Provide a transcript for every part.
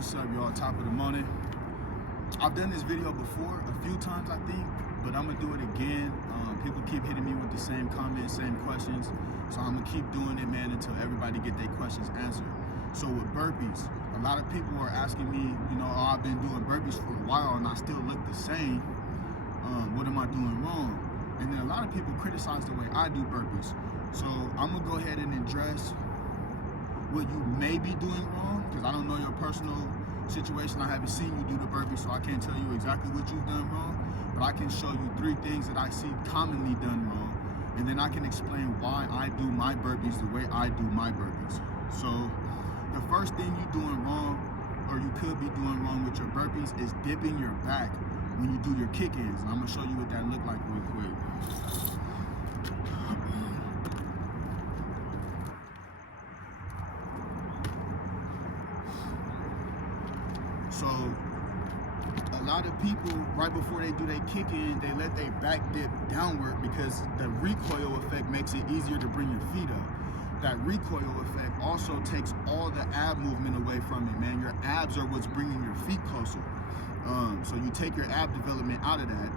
What's up, y'all? Top of the morning. I've done this video before a few times, I think, but I'm gonna do it again. People keep hitting me with the same comments, same questions, so I'm gonna keep doing it, man, until everybody get their questions answered. So with burpees, a lot of people are asking me, oh, I've been doing burpees for a while and I still look the same. What am I doing wrong? And then a lot of people criticize the way I do burpees. So I'm gonna go ahead and address what you may be doing wrong, because I don't know your personal situation. I haven't seen you do the burpees, so I can't tell you exactly what you've done wrong, but I can show you 3 things that I see commonly done wrong, and then I can explain why I do my burpees the way I do my burpees. So the first thing you're doing wrong, or you could be doing wrong with your burpees, is dipping your back when you do your kick-ins. And I'm gonna show you what that look like real quick. So a lot of people, right before they do their kick-in, they let their back dip downward because the recoil effect makes it easier to bring your feet up. That recoil effect also takes all the ab movement away from it, man. Your abs are what's bringing your feet closer. So you take your ab development out of that,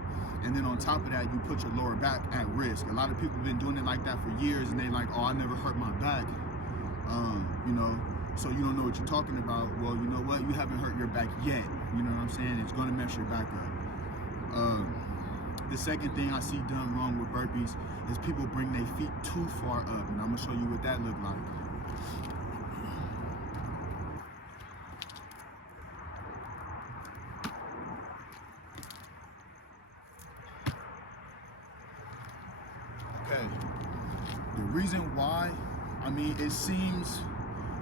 and then on top of that, you put your lower back at risk. A lot of people have been doing it like that for years, and they like, oh, I never hurt my back, so you don't know what you're talking about. Well, you know what? You haven't hurt your back yet. You know what I'm saying? It's going to mess your back up. The second thing I see done wrong with burpees is people bring their feet too far up, and I'm going to show you what that look like. Okay. The reason why, it seems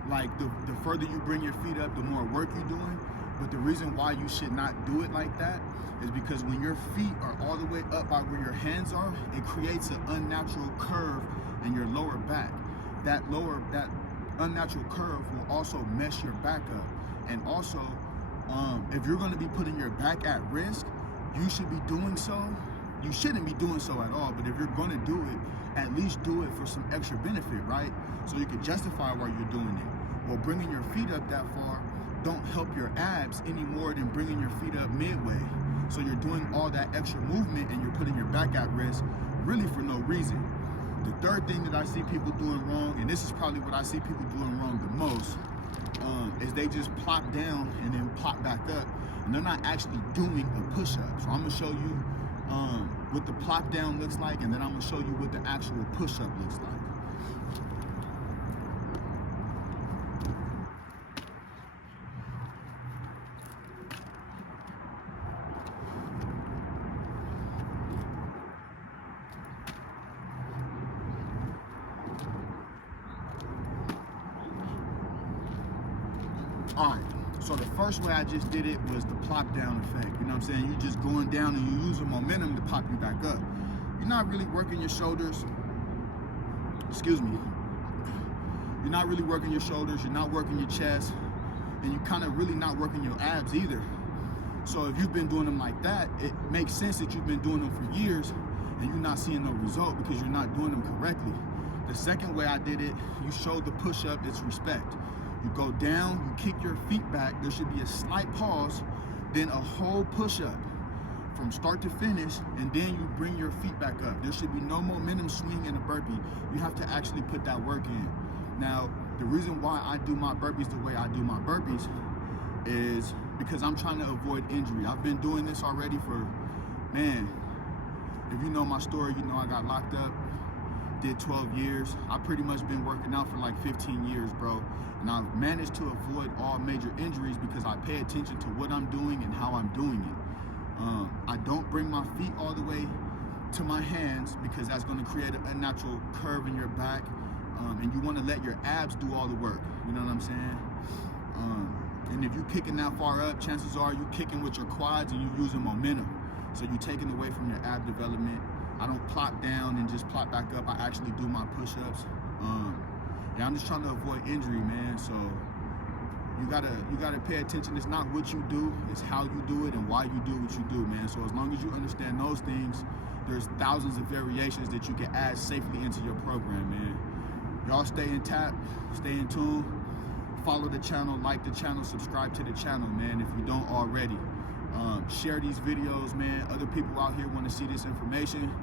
like the further you bring your feet up, the more work you're doing. But the reason why you should not do it like that is because when your feet are all the way up by where your hands are, it creates an unnatural curve in your lower back. That unnatural curve will also mess your back up. And also, if you're going to be putting your back at risk, you should be doing so. You shouldn't be doing so at all, but if you're going to do it, at least do it for some extra benefit, right? So you can justify why you're doing it. Well, bringing your feet up that far don't help your abs any more than bringing your feet up midway. So you're doing all that extra movement and you're putting your back at risk really for no reason. The third thing that I see people doing wrong, and this is probably what I see people doing wrong the most, is they just plop down and then plop back up, and they're not actually doing a push-up. So I'm gonna show you what the plop down looks like, and then I'm gonna show you what the actual push-up looks like. All right, so the first way I just did it was the plop down effect. You know what I'm saying? You're just going down and you use the momentum to pop you back up. You're not really working your shoulders. Excuse me. You're not really working your shoulders. You're not working your chest. And you're kind of really not working your abs either. So if you've been doing them like that, it makes sense that you've been doing them for years and you're not seeing no result because you're not doing them correctly. The second way I did it, you showed the push-up its respect. You go down, you kick your feet back, there should be a slight pause, then a whole push-up from start to finish, and then you bring your feet back up. There should be no momentum swing in a burpee. You have to actually put that work in. Now, the reason why I do my burpees the way I do my burpees is because I'm trying to avoid injury. I've been doing this already for, man, if you know my story, you know I got locked up, did 12 years. I've pretty much been working out for like 15 years, bro. And I've managed to avoid all major injuries because I pay attention to what I'm doing and how I'm doing it. I don't bring my feet all the way to my hands because that's going to create an unnatural curve in your back. And you want to let your abs do all the work. You know what I'm saying? And if you're kicking that far up, chances are you're kicking with your quads and you're using momentum. So you're taking away from your ab development. I don't plop down and just plop back up. I actually do my push-ups. Yeah, I'm just trying to avoid injury, man. So you gotta pay attention. It's not what you do, it's how you do it and why you do what you do, man. So as long as you understand those things, there's thousands of variations that you can add safely into your program, man. Y'all stay intact, stay in tune. follow the channel, like the channel, subscribe to the channel, man, if you don't already. Share these videos, man. Other people out here want to see this information.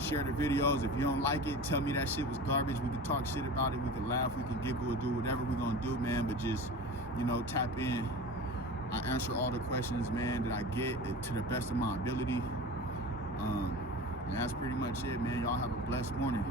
Share the videos. If you don't like it, tell me that shit was garbage. We can talk shit about it. We can laugh. We can giggle or do whatever we're going to do, man. But just, you know, tap in. I answer all the questions, man, that I get to the best of my ability. And that's pretty much it, man. Y'all have a blessed morning.